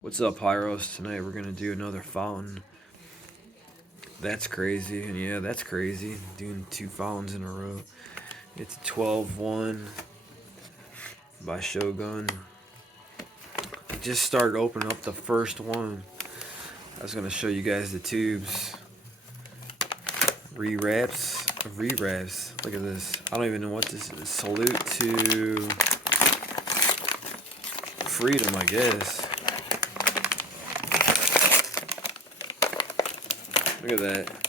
What's up, Pyros? Tonight we're gonna do another fountain. That's crazy, and yeah, that's crazy. Doing two fountains in a row. It's 12-1 by Shogun. I just started opening up the first one. I was gonna show you guys the tubes. Rewraps. Look at this. I don't even know what this is. Salute to freedom, I guess. Look at that.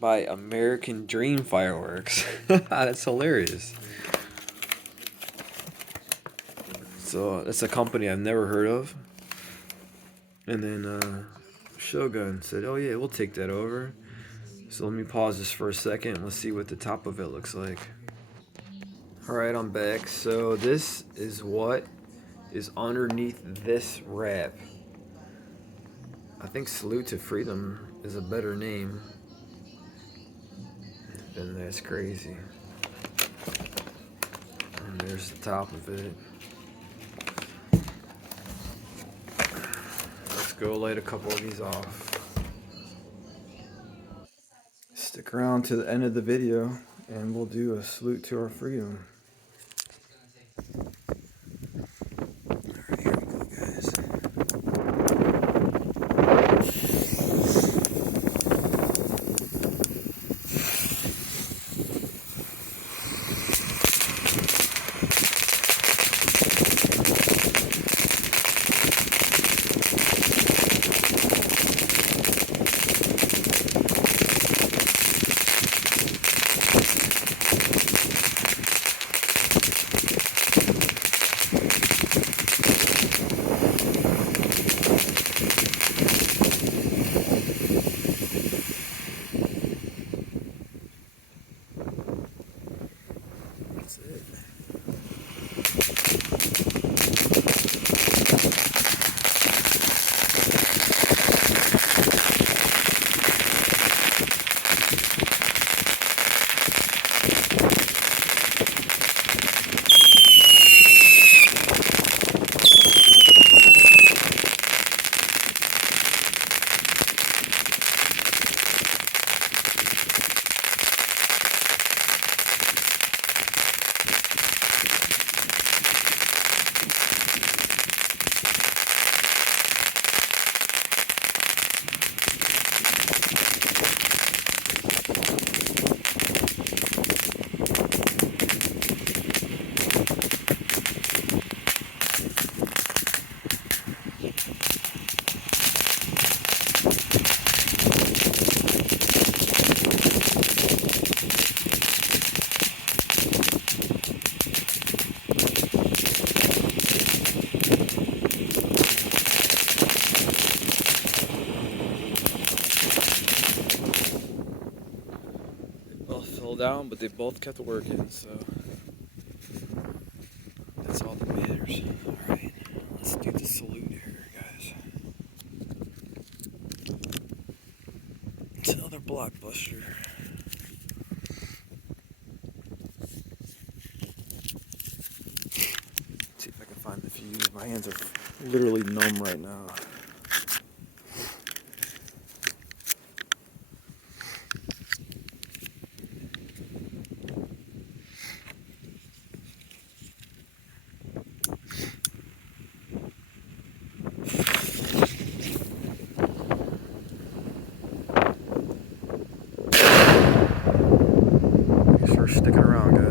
By American Dream Fireworks. That's hilarious. So that's a company I've never heard of. And then Shogun said, "Oh yeah, we'll take that over." So let me pause this for a second. Let's see what the top of it looks like. All right, I'm back. So this is what is underneath this wrap. I think Salute to Freedom is a better name. And that's crazy. And there's the top of it. Let's go light a couple of these off. Stick around to the end of the video and we'll do a salute to our freedom. Alright, here we go, guys. That's it. Both fell down, but they both kept working, so that's all that matters. Alright, let's do the salute here, guys. It's another blockbuster. Let's see if I can find the fuse. My hands are literally numb right now. Thanks for sticking around, guys.